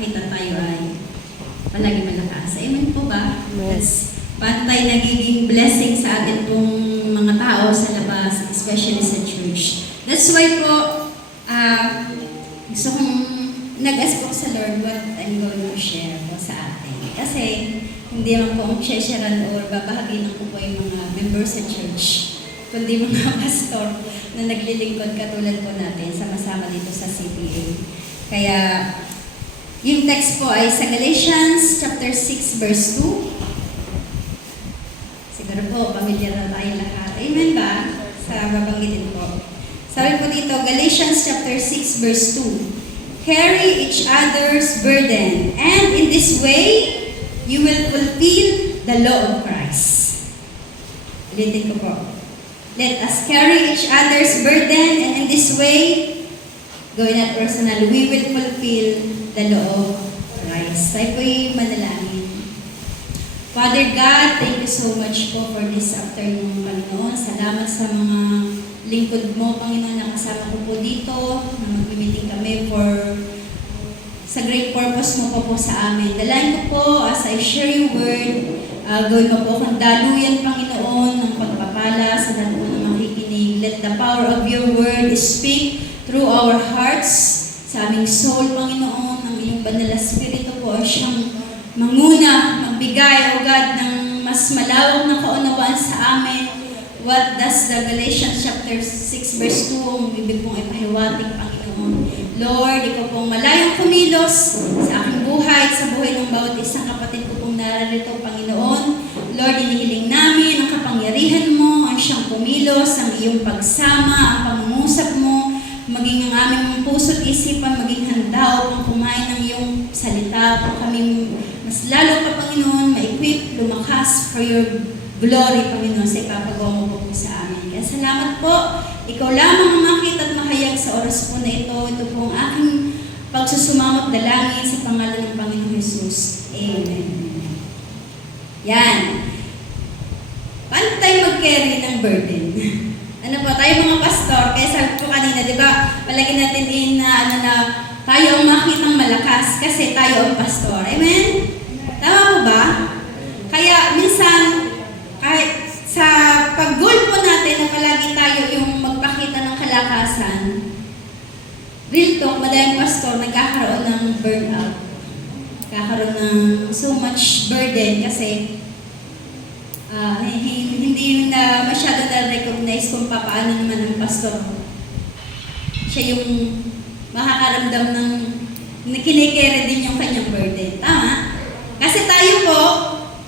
ipakita tayo ay palagi malakas. Amen po ba? That's pantay nagiging blessing sa atin pong mga tao sa labas, especially sa church. That's why po, gusto kong nag-ask po sa Lord what I'm going to share po sa atin. Kasi hindi naman po ang share-sharean or babahaginan ko po yung mga members sa church, kundi mga pastor na naglilingkod katulad po natin sama-sama dito sa CPA. Kaya, yung text po ay sa Galatians chapter 6 verse 2. Siguro po, pamilyar na tayo lahat. Amen ba? Sa babanggitin po. Sabi po dito, Galatians chapter 6 verse 2. Carry each other's burden, and in this way, you will fulfill the law of Christ. Ulitin ko po. Let us carry each other's burden, and in this way, going at personal, we will fulfill the law of Christ. Tayo po'y manalangin. Father God, thank you so much po for this afternoon, Panginoon. Salamat sa mga lingkod mo, Panginoon, na kasama ko po dito, na mag-meeting kami sa great purpose mo po sa amin. Dalayan ko po, as I share your word, gawin mo po akong daluyan, Panginoon, ng pagpapala sa lahat po ng makikinig. Let the power of your word speak through our hearts, sa aming soul, Panginoon, ng iyong banal na spirito po, siyang manguna, magbigay, O God, ng mas malawak na kaunawaan sa amin. What does the Galatians chapter 6 verse 2 ang bibig pong ipahiwatig, Panginoon? Lord, ikaw pong malayang kumilos sa aking buhay, sa buhay ng bawat isang kapatid ko pong nararito, Panginoon. Lord, inihiling namin ang kapangyarihan mo, ang siyang kumilos, ang iyong pagsama, ang pangungusap mo, maging ang aming puso't isipan, maging handa upang kumain ng iyong salita, upang kami mas lalo pa, Panginoon, ma-equip, lumakas for your glory, Panginoon, sa ipapagawa mo po sa amin. Kaya salamat po. Ikaw lamang ang makita at mahayag sa oras po na ito. Ito po ang aking pagsusumamot dalangin sa pangalan ng Panginoon Jesus. Amen. Yan. Paano tayo mag-carry ng burden? Ano po, tayo mga pastor, kaya sabi po kanina, di ba, palagi natin na tayo ang makitang malakas kasi tayo ang pastor. Amen? Tama po ba? Kaya minsan, kahit sa pag-goal po natin na palagi tayo yung magpakita ng kalakasan, real talk, madaling pastor, nagkakaroon ng burnout. Nagkakaroon ng so much burden kasi hindi na masyado na-recognize kung paano naman ang pastor. Siya yung makakaramdam ng kinikere din yung kanyang burden. Tama? Kasi tayo po,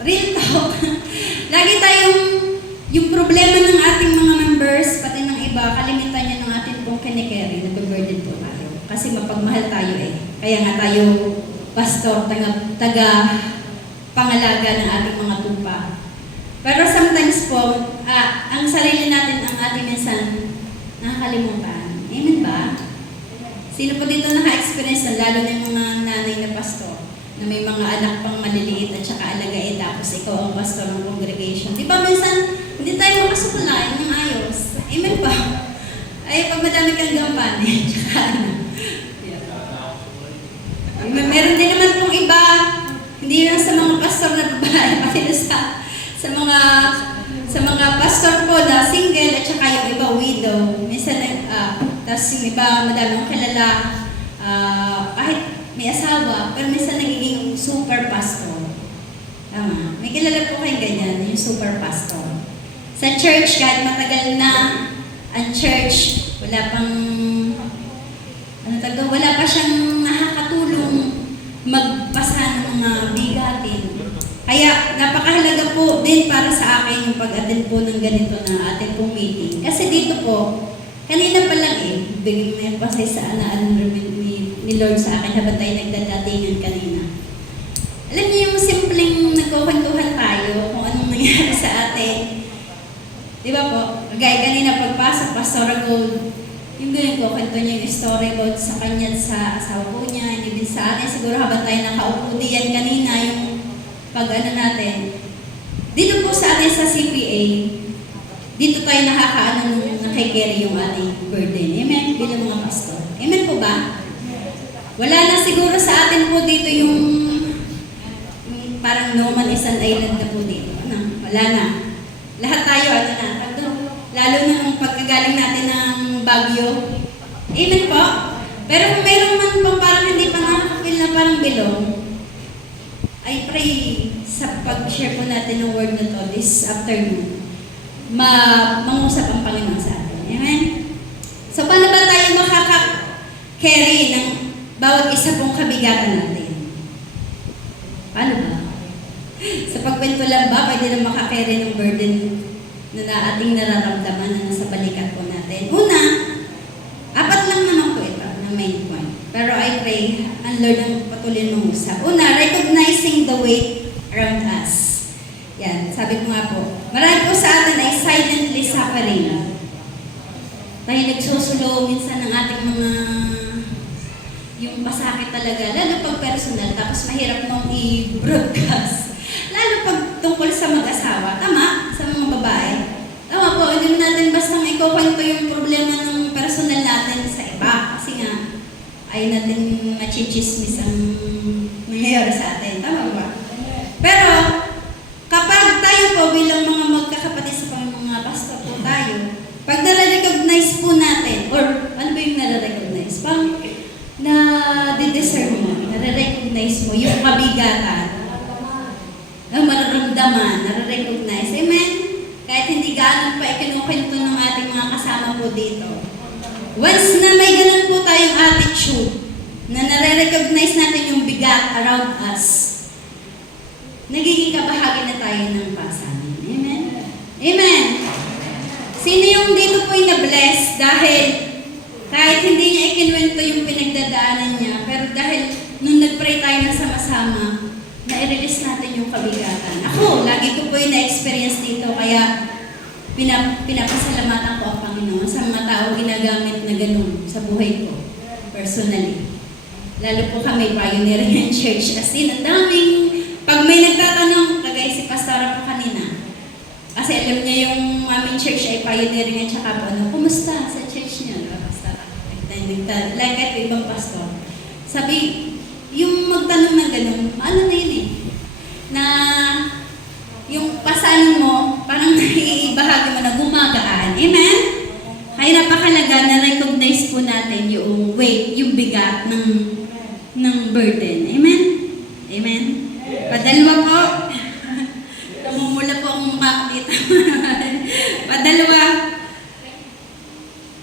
real talk, lagi tayong, yung problema ng ating mga members, pati ng iba, kalimitan niya ng ating pong kinikere, nag-burden po tayo. Kasi mapagmahal tayo eh. Kaya nga tayo, pastor, taga-pangalaga ng ating mga tupa. Pero sometimes po, ang sarili natin ang ating minsan nakakalimutan. Amen ba? Sino po dito naka-experience na lalo na yung mga nanay na pastor? Na may mga anak pang maliliit at saka alagain, tapos ikaw ang pastor ng congregation. Di ba minsan, hindi tayo makasukulay ng ayos. Amen ba? Ay, pag madami kang gampani, tsaka ano. Meron din naman pong iba, hindi lang sa mga pastor na babae, pati na sa mga pastor po na single at saka yung iba widow. Minsan, tapos yung iba, madami kong kilala, kahit may asawa, pero minsan nagiging super pastor. Tama. May kilala po kayong ganyan, yung super pastor. Sa church, kahit matagal na ang church, wala pa siyang nakakatulong magpasa ng mga bigatin. Kaya napakahalaga po din para sa akin yung pag-attend po ng ganito na ating pong meeting. Kasi dito po, kanina pa lang bigyan mo yung pasay sa ni Lord sa akin habang tayo nagdadatingan kanina. Alam niyo yung simpleng nagkukwentuhan tayo kung anong nangyari sa atin. Di ba po? Gaya kanina pagpasok, Pastor Gold, yung ganyan ko, kwento niya yung story about sa kanya sa asawa po niya, hindi din sa atin. Siguro habang tayo nakaupo diyan kanina, yung pag-ano natin. Dito po sa atin sa CPA, dito tayo nakakaano nung nakikiri yung ating burden. Amen? Bilang mga pastor. Amen po ba? Wala na siguro sa atin po dito yung parang no man is an island na po dito. Ano? Wala na. Lahat tayo, ano na. Lalo na nung pagkagaling natin ng Baguio. Amen po. Pero kung mayroon man pang parang hindi pa nakakapil na parang bilong, I pray sa pag-share po natin ng word na to this afternoon, mangusap ang Panginoon sa atin. Amen? So, paano ba tayo makaka-carry ng bawat isa pong kabigatan natin? Paano ba? Sa pagkwento lang ba, pwede na makakarry ng burden na ating nararamdaman na nasa balikat po natin? Una, 4 lang naman po ito na main point. Pero I pray, ang Lord ang patuloy mangusap. Una, recognizing the weight around us. Yan, sabi ko nga po, marami po sa atin ay silently suffering. Tayo nagsusulo minsan ng ating mga yung pasakit talaga, lalo pag personal, tapos mahirap mong i-broadcast. Lalo pag tungkol sa mag-asawa, tama, sa mga babae. Tama po, hindi natin bastang ikukwento yung problema ng personal natin sa iba. Kasi nga, ay natin machichismis ang nangyayari sa atin. Tama ba? Pero, kapag tayo po bilang mga magkakapatid sa mga pastor po tayo, pag nare-recognize po natin, or ano ba yung nare-recognize? Pang na-discern mo, nare-recognize mo yung kabigatan, na mararamdaman, nare-recognize. Amen? Kahit hindi gaano pa ikinukwento ng ating mga kasama po dito. Once na may ganun po tayong attitude, na nare-recognize natin yung bigat around us, nagiging kabahagi na tayo ng pasanin. Amen? Amen? Sino yung dito po yung na-bless dahil kahit hindi niya ikinwento yung pinagdadaanan niya, pero dahil nung nag-pray tayo na sama-sama, na-release natin yung kabigatan. Ako, lagi ko po yung na-experience dito, kaya pinapasalamatan ko ang Panginoon sa mga tao ginagamit na ganun sa buhay ko, personally. Lalo po kami, Pioneering Church. As in, ang daming, pag may nagtatanong, kagaya si Pastora po kanina, kasi alam niya yung aming church ay pioneering at saka po, ano, kumusta sa church niya? No? Like at ibang pastor. Sabi, yung magtanong na gano'n, ano na yun eh? Na yung pasanan mo, parang naiibahagi mo na gumagaan. Amen? Kaya napakalaga na recognize po natin yung weight, yung bigat ng burden. Amen? Amen? Padalwa po. Namumula po ang mukha ko dito. Padalwa.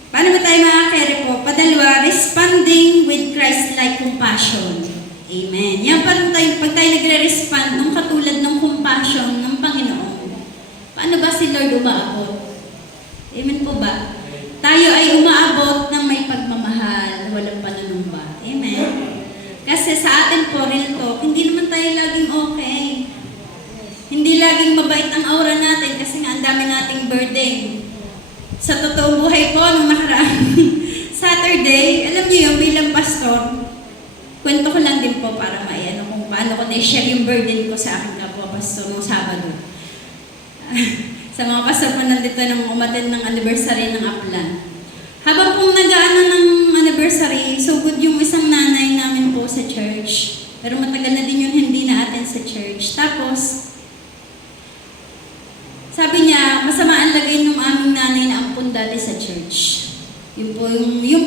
Paano ba tayo makakere po? Padalwa, responding with Christ-like compassion. Amen. Yan pa rin tayo, pag tayo nagre-respond ng katulad ng compassion ng Panginoon. Paano ba si Lord umaabot? Amen po ba? Tayo ay umaabot ng may pagmamahal, walang pananumba. Amen. Kasi sa atin po, real talk, hindi naman tayo laging okay. Hindi laging mabait ang aura natin kasi nga ang dami nating burden. Sa totoong buhay po, nung nakaraang Saturday, alam niyo yung bilang pastor, kwento ko lang din po para maiano kung paano ko na-share yung burden ko sa aking kapwa pastor nung Sabado. Sa mga pastor po nandito nung umattend ng anniversary ng Aplan. Habang pong nag-aano ng anniversary, sugod yung isang nanay namin po sa church. Pero matagal na din yun hindi na-attend sa church. Tapos, sabi niya, masama ang lagay ng aming nanay na ampun dati sa church. Yung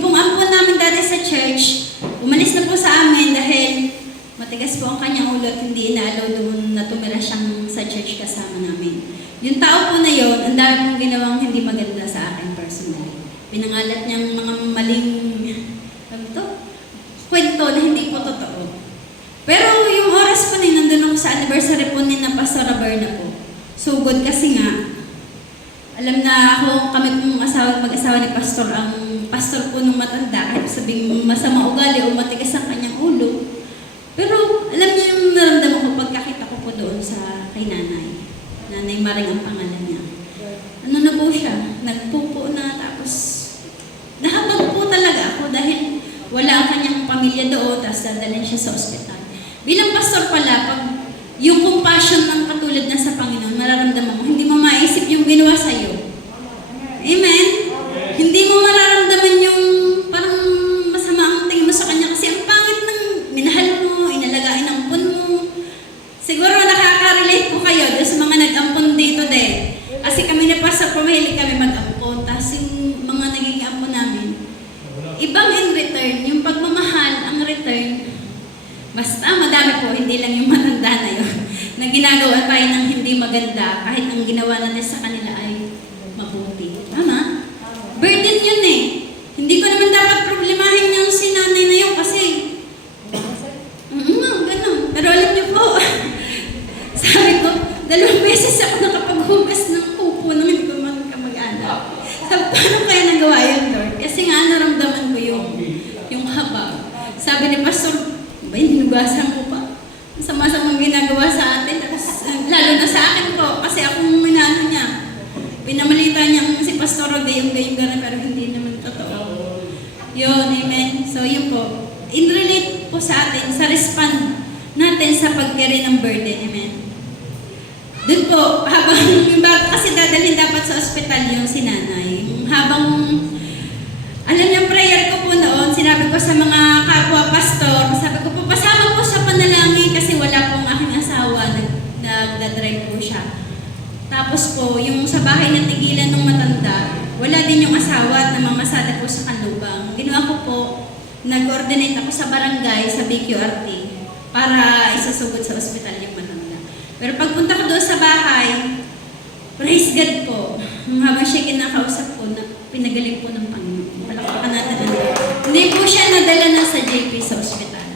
pong ampun namin dati sa church, umalis na po sa amin dahil matigas po ang kanyang ulo at hindi inaalaw doon na tumira siyang sa church kasama namin. Yung tao po na yon, ang dami pong ginawang hindi maganda sa akin personally. Pinangalat niyang mga maling kwento na hindi po totoo. Pero yung oras po na nandun ako sa anniversary po ni na Pastor Berna po. Sugod kasi nga, alam na ako, kami pong mag-asawa ni Pastor, ang pastor po nung matanda, kahit sabing masama ugali o matigas ang kanyang ulo. Pero alam niyo yung naramdaman ko pagkakita ko po doon sa kay nanay. Nanay Maring ang pangalan niya. Ano na po siya? Nagpupo na, tapos nahabag po talaga ako dahil wala ang kanyang pamilya doon, tapos dadalhin siya sa ospital. Bilang pastor pala, pag yung compassion ng katulad na sa Panginoon, mararamdaman mo, hindi mo maisip yung ginawa sa'yo. Amen? Hindi mo mararamdaman yung parang masama ang tingin mo sa kanya kasi ang pangit ng minahal mo, inalagaan Basta madami po, hindi lang yung matanda na yun, na ginagawa tayo ng hindi maganda kahit ang ginawa natin sa kanila ay mabuti. Tama? Burden yun eh. Hindi ko naman dapat problemahin yung sinanay na yun kasi ganun. Pero alam niyo po, sabi ko, 2 beses ako nakapaghugas ng pupo nang hindi ko man kamag-anak. Sabi, paano kaya nagawa yun, Lord? Kasi nga naramdaman ko yung haba. Sabi ni Pastor, ba, hinugasan mo pa? Sama-samang ginagawa sa atin. Lalo na sa akin po, kasi akong minano niya. Pinamalita niya si Pastor, gayong-gayong gano'n, pero hindi naman totoo. Yun, amen. So, yun po. In-relate po sa atin, sa respond natin sa pag-carry ng burden, amen. Doon po, habang kasi dadalhin dapat sa ospital yung sinanay. Habang, alam niyo, prayer ko po noon, sinabi ko sa mga kapwa pastor, sabi ko po, pasama po sa panalangin kasi wala pong aking asawa, nagdadrive po siya. Tapos po, yung sa bahay na tigilan ng matanda, wala din yung asawa at namamasada po sa kanlubang. Ginawa ko po, nag-coordinate ako sa barangay, sa BQRT, para isusugod sa ospital yung matanda. Pero pagpunta ko doon sa bahay, praise God po, habang siya kinakausap ko, na pinagaling po ng Panginoon. Palakpakan natin ang Lord. Hindi po siya nadala na sa JP sa ospital.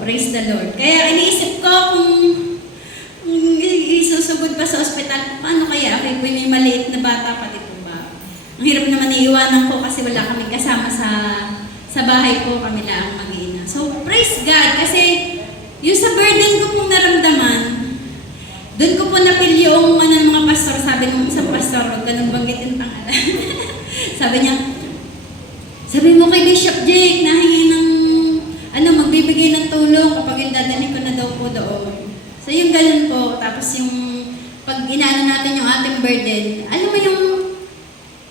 Praise the Lord. Kaya iniisip ko kung isusugod pa sa ospital, paano kaya ako may maliit na bata pati po ba? Ang hirap naman iiwanan ko kasi wala kami kasama sa bahay po, kami lang mag-iina. So, praise God kasi yung sa burden ko pong naramdaman, doon ko po napil yung mga pastor, sabi ng isang pastor, huwag ka nang banggitin pangalan. sabi mo kay Bishop Jake, nahingi ng, magbibigay ng tulong kapag yung dadalhin ko na daw po doon. So yung ganun po, tapos yung pag inaano natin yung ating burden, alam mo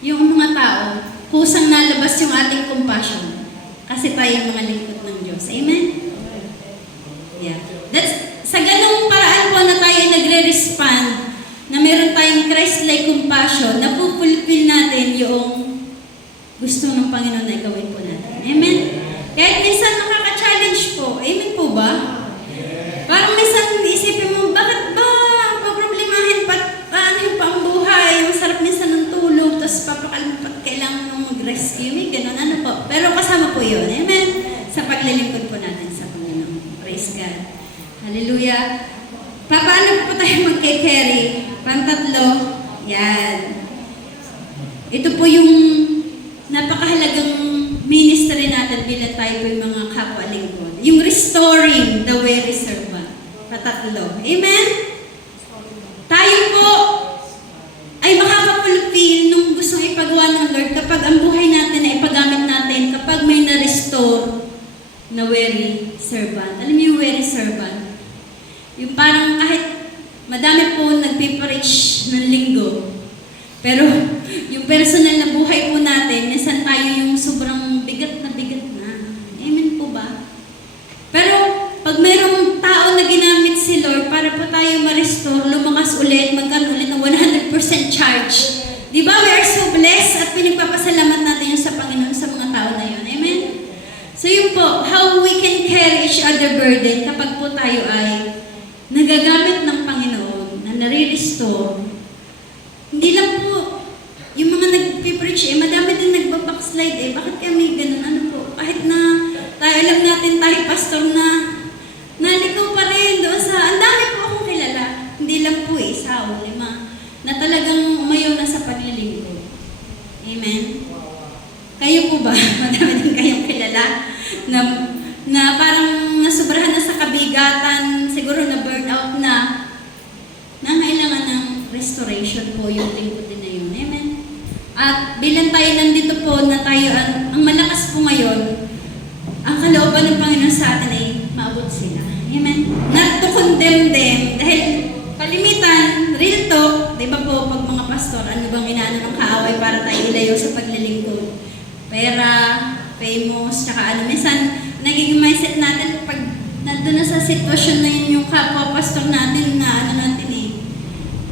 yung mga tao, kusang nalabas yung ating compassion. Kasi tayo yung mga lingkod ng Diyos. Amen? Yeah. Sa ganung paraan po na tayo nagre-respond, na meron tayong Christ-like compassion, na pupulpil natin yung gusto ng Panginoon na gawin po natin. Amen? Kahit minsan nakaka-challenge po. Amen po ba? Parang minsan isipin mo, bakit ba paproblemahin paano yung pambuhay? Ang sarap minsan ng tulog, tapos kailangan mong mag-rescue. May ganun, ano po. Pero kasama po yun. Amen? Sa paglilingkod po natin sa Panginoon. Praise God. Hallelujah. Paano po tayo mag-carry? Pantatlo. Yan. Ito po yung napakahalagang ministry natin bilang tayo po yung mga kapwa lingkod. Yung restoring the weary servant. Patatlo. Amen? Tayo po ay makakapulpil nung gustong ipagawa ng Lord kapag ang buhay natin ay ipagamit natin kapag may na-restore na weary servant. Alam niyo yung weary servant? Yung parang kahit madami po nagpipreach ng linggo, pero yung personal na buhay po natin, minsan tayo yung sobrang bigat na. Amen po ba? Pero pag mayroong tao na ginamit si Lord para po tayo ma-restore, lumakas ulit, magkaroon ulit ng 100% charge. Di ba? We are so blessed at pinagpapasalamat natin yun sa Panginoon sa mga tao na yun. Amen? So yun po, how we can carry each other burden kapag po tayo ay nagagamit ng Panginoon na nare-restore. Hindi lang po, yung mga nag-preach madami din nagbabackslide bakit kami ganun? Ano po? Kahit na tayo alam natin tayo pastor na naligaw pa rin doon sa, ang dami po akong kilala. Hindi lang po 1 o 5 na talagang umayaw na sa paglilingkod. Amen? Kayo po ba? Madami din kayong kilala na parang nasubrahan na sa kabigatan, siguro na burnout na nangailangan ng restoration po yung lingkod din na yun. Amen? At bilang tayo nandito po na tayo, ang malakas po ngayon, ang kalooban ng Panginoon sa atin ay maabot sila. Amen? Not to condemn them, dahil kalimitan, real talk, di ba po, pag mga pastor, ano bang inaano ng kaaway para tayo ilayo sa paglilingkod? Pera, famous, tsaka ano, minsan, nagiging mindset natin pag nandun na sa sitwasyon na yun yung kapwa-pastor natin na ano natin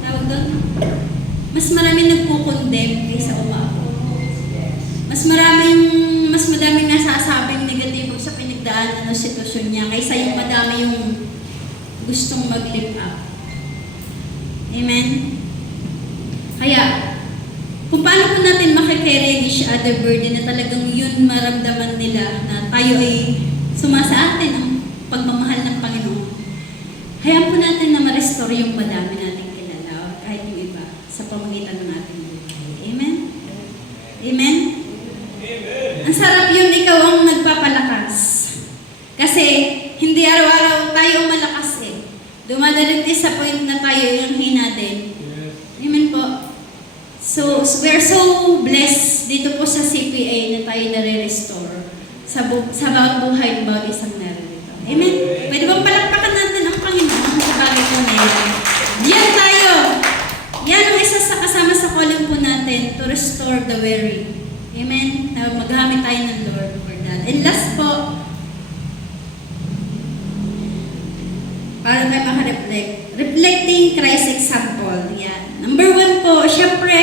tawag doon, mas marami nagpo-condemn kaysa umabot. Mas madaming nasasabing negatibo sa pinagdaanan pinagdaanan o sitwasyon niya kaysa yung madami yung gustong mag-lift up. Amen? Kaya, kung paano po natin makikarry each other burden na talagang yun maramdaman nila na tayo ay sumasa atin ang pagmamahal ng Panginoon. Hayaan po natin na ma-restore yung madami nating kilala o kahit yung iba sa pamagitan ng ating buhay. Amen? Amen? Ang sarap yun, ikaw ang nagpapalakas. Kasi hindi araw-araw tayo malakas eh. Dumadalit sa point na tayo yung hina din. Amen po. So, we're so blessed dito po sa CPA na tayo nare-restore sa bawat buhay ng bawat isang narito. Amen? Pwede bang palakpakan natin ang Panginoon sa bagay po na yan? Diyan tayo! Yan ang isa sa kasama sa calling po natin to restore the weary. Amen? Na maghamit tayo ng Lord for that. And last po, para tayo makareflect. Reflecting Christ's example. Yan. Number 1 po, syempre,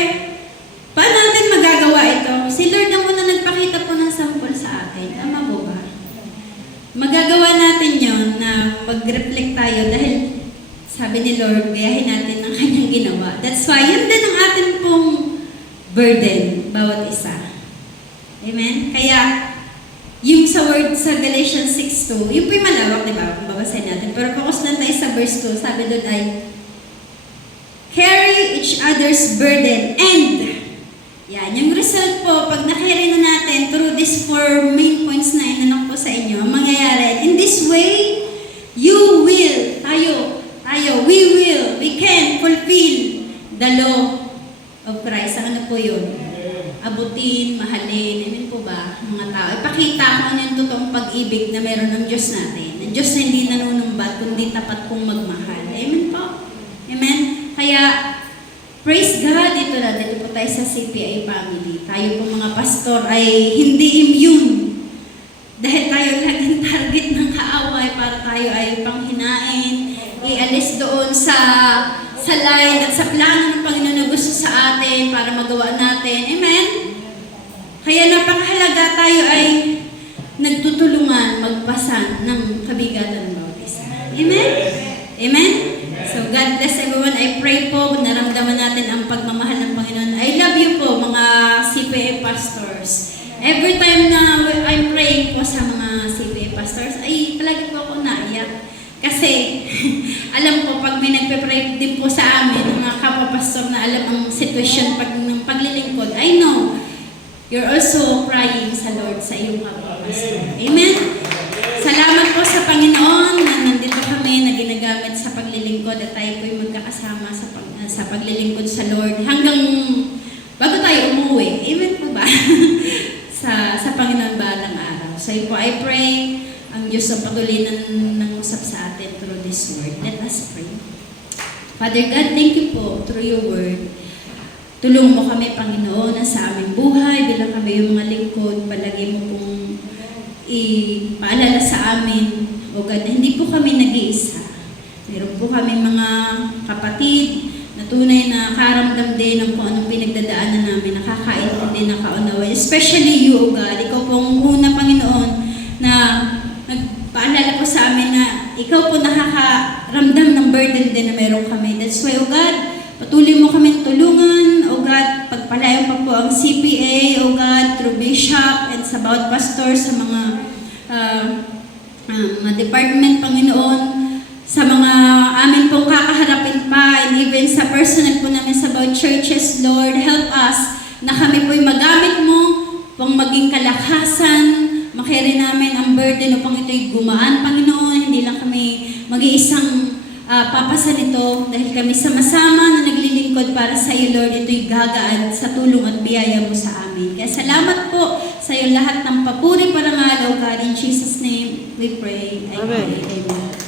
paano natin magagawa ito? Si Lord na muna nagpakita po ng sample sa atin. Tama po ba? Magagawa natin yon na mag-reflect tayo dahil sabi ni Lord, gayahin natin ang kanyang ginawa. That's why, yun din ang atin pong burden, bawat isa. Amen? Kaya, yung sa word sa Galatians 6:2, yung po'y malawak, di ba? Kung babasahin natin. Pero focus lang tayo sa verse 2. Sabi doon ay, carry each other's burden and, yan, yung result po, pag na-carry na natin through these 4 main points na inanok po sa inyo, ang mangyayari, in this way, you will, we can fulfill the law of Christ. Ano po yun? Abutin, mahalin, amen po ba, mga tao. Ipakita kung ano yung totoong pag-ibig na meron ng Diyos natin. Ang Diyos na hindi nanunumbat, kundi tapat pong magmahal. Amen po? Amen? Kaya, praise God, dito po tayo sa CPI family. Tayo po mga pastor ay hindi immune. Dahil tayo laging target ng kaaway para tayo ay panghinain, ialis doon sa line at sa plano ng Panginoon na gusto sa atin para magawa natin. Amen? Kaya napakahalaga tayo ay nagtutulungan magpasan ng kabigatan ng bawat isa. Amen? Amen? So God bless everyone. I pray po kung naramdaman natin ang pagmamahal ng Panginoon. I love you po mga CPA pastors. Every time na I'm praying po sa mga CPA pastors, ay palagi po ako naiyak. Kasi, alam ko, pag may nagpe-pray din po sa amin, ng mga kapapastor na alam ang sitwasyon ng paglilingkod, I know, you're also praying sa Lord sa iyong kapapastor. Amen? Salamat po sa Panginoon na nandito kami na ginagamit sa paglilingkod at tayo po'y magkakasama sa paglilingkod sa Lord hanggang bago tayo umuwi. Amen po ba? sa Panginoon balang araw. So, yun po, I pray ang Diyos ang patuloy ng usap sa atin through this word. Let us pray. Father God, thank you po through your word. Tulungan mo kami, Panginoon, na sa aming buhay, bilang kami yung mga lingkod, palagi mo pong ipaalala sa amin, o God, hindi po kami nag-iisa. Meron po kami mga kapatid na tunay na karamdam din ng kung anong pinagdadaanan namin, nakakaintindi, nakaunawa. Especially you, O God, ikaw pong una, Panginoon, na nagpaalala po sa amin na ikaw po nakakaramdam ng burden din na meron kami. That's why, O God, patuloy mo kami tulungan. O God, pagpalayo pa po ang CPA, O God, through Bishop and sa bawat pastor, sa mga department, Panginoon, sa mga amin pong kakaharapin pa, and even sa personal po namin sa bawat churches, Lord, help us na kami po'y magamit mo pang maging kalakasan, makiri namin ang burden upang ito'y gumaan, Panginoon. Hindi lang kami mag-iisang papasa nito dahil kami sama-sama na naglilingkod para sa iyo, Lord. Ito'y gagaan sa tulong at biyaya mo sa amin. Kaya salamat po sa iyo lahat ng papuri, parangal, O God. In Jesus' name we pray. Amen. Amen.